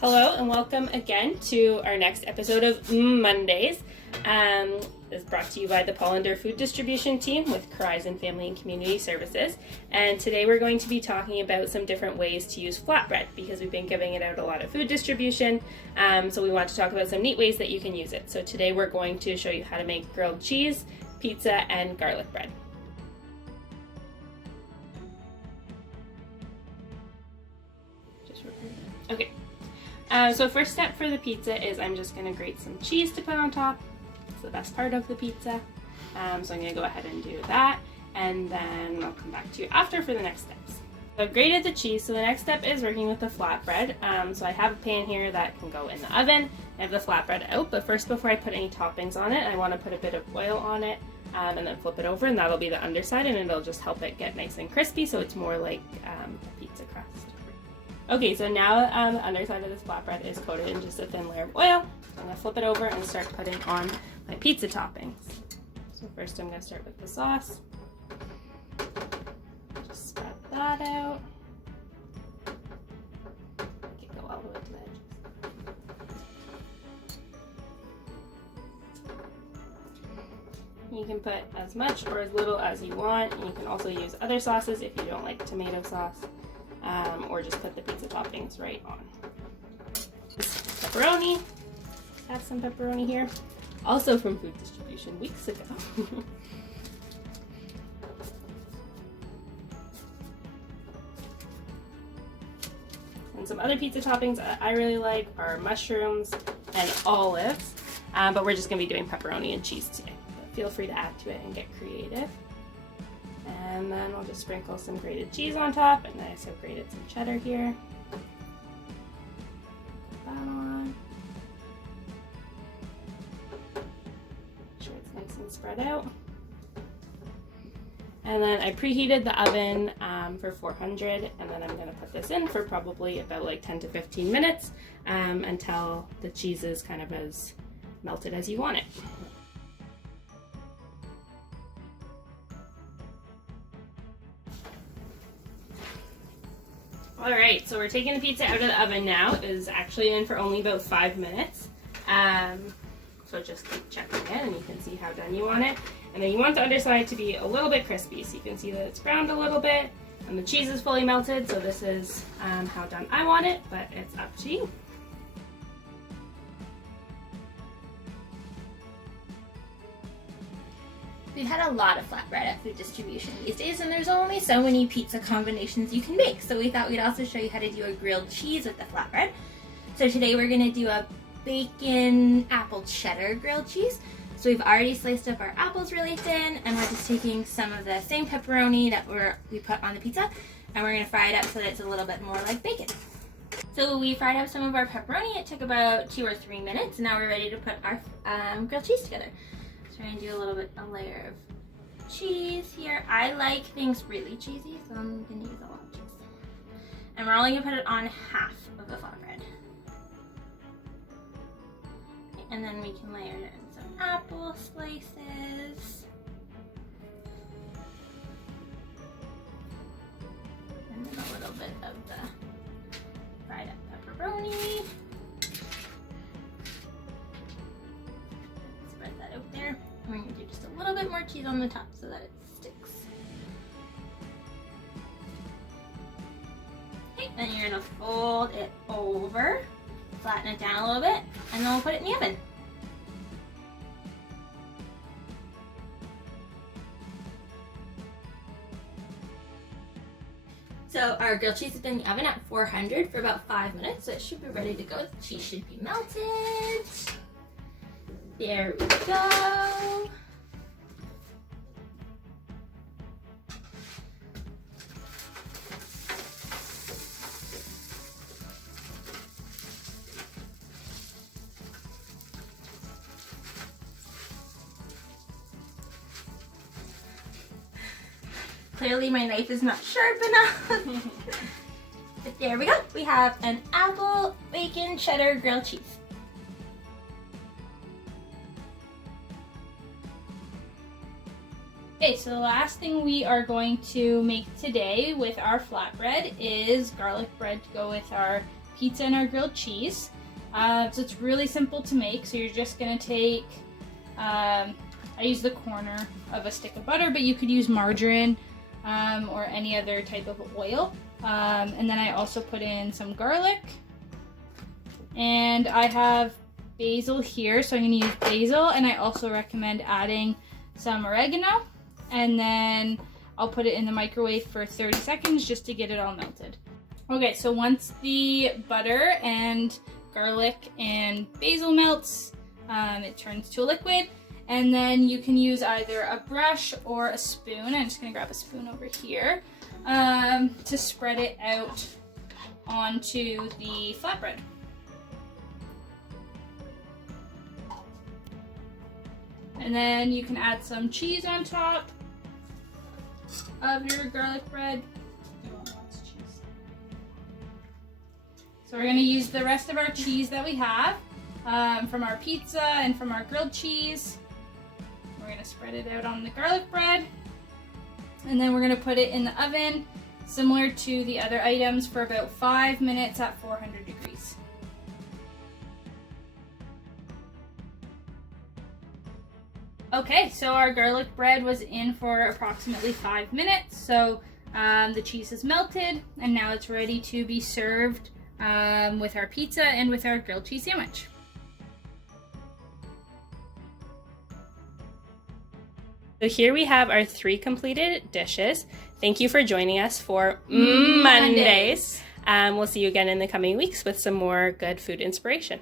Hello and welcome again to our next episode of Mondays. This is brought to you by the Pollender Food Distribution Team with Carizon Family and Community Services. And today we're going to be talking about some different ways to use flatbread because we've been giving it out a lot of food distribution. So we want to talk about some neat ways that you can use it. So today we're going to show you how to make grilled cheese, pizza, and garlic bread. Okay. So first step for the pizza is I'm just going to grate some cheese to put on top. It's the best part of the pizza. So I'm going to go ahead and do that, and then I'll come back to you after for the next steps. So I've grated the cheese, so the next step is working with the flatbread. So I have a pan here that can go in the oven. I have the flatbread out, but first before I put any toppings on it, I want to put a bit of oil on it and then flip it over, and that'll be the underside, and it'll just help it get nice and crispy so it's more like a pizza crust. Okay, so now the underside of this flatbread is coated in just a thin layer of oil. I'm going to flip it over and start putting on my pizza toppings. So first I'm going to start with the sauce. Just spread that out. Make it go all the way to the edges. You can put as much or as little as you want. You can also use other sauces if you don't like tomato sauce. Or just put the pizza toppings right on. Pepperoni. Have some pepperoni here. Also from food distribution weeks ago. And some other pizza toppings that I really like are mushrooms and olives. But we're just going to be doing pepperoni and cheese today. But feel free to add to it and get creative. And then I'll just sprinkle some grated cheese on top, and then I also grated some cheddar here. Put that on. Make sure it's nice and spread out. And then I preheated the oven for 400, and then I'm going to put this in for probably about like 10 to 15 minutes until the cheese is kind of as melted as you want it. Alright, so we're taking the pizza out of the oven now. It is actually in for only about 5 minutes. So just keep checking it and you can see how done you want it. And then you want the underside to be a little bit crispy, so you can see that it's browned a little bit and the cheese is fully melted, so this is how done I want it, but it's up to you. We've had a lot of flatbread at food distribution these days, and there's only so many pizza combinations you can make. So we thought we'd also show you how to do a grilled cheese with the flatbread. So today we're going to do a bacon apple cheddar grilled cheese. So we've already sliced up our apples really thin, and we're just taking some of the same pepperoni that we put on the pizza, and we're going to fry it up so that it's a little bit more like bacon. So we fried up some of our pepperoni. It took about 2 or 3 minutes, and now we're ready to put our grilled cheese together. So we're going to do a layer of cheese here. I like things really cheesy, so I'm going to use a lot of cheese. And we're only going to put it on half of the flatbread. Okay, and then we can layer in some apple slices. And then a little bit of the fried up pepperoni. Spread that out there. We're going to do just a little bit more cheese on the top so that it sticks. Okay, then you're going to fold it over, flatten it down a little bit, and then we'll put it in the oven. So our grilled cheese has been in the oven at 400 for about 5 minutes, so it should be ready to go. The cheese should be melted. There we go. Clearly my knife is not sharp enough. But there we go. We have an apple bacon cheddar grilled cheese. Okay, so the last thing we are going to make today with our flatbread is garlic bread to go with our pizza and our grilled cheese. So it's really simple to make. So you're just gonna take, I use the corner of a stick of butter, but you could use margarine or any other type of oil. And then I also put in some garlic. And I have basil here, so I'm gonna use basil, and I also recommend adding some oregano. And then I'll put it in the microwave for 30 seconds just to get it all melted. Okay, so once the butter and garlic and basil melts, it turns to a liquid, and then you can use either a brush or a spoon. I'm just gonna grab a spoon over here to spread it out onto the flatbread. And then you can add some cheese on top of your garlic bread. So we're gonna use the rest of our cheese that we have from our pizza and from our grilled cheese. We're gonna spread it out on the garlic bread. And then we're gonna put it in the oven, similar to the other items, for about 5 minutes at 400 degrees. Okay, so our garlic bread was in for approximately 5 minutes. So the cheese is melted, and now it's ready to be served with our pizza and with our grilled cheese sandwich. So here we have our 3 completed dishes. Thank you for joining us for Mondays. We'll see you again in the coming weeks with some more good food inspiration.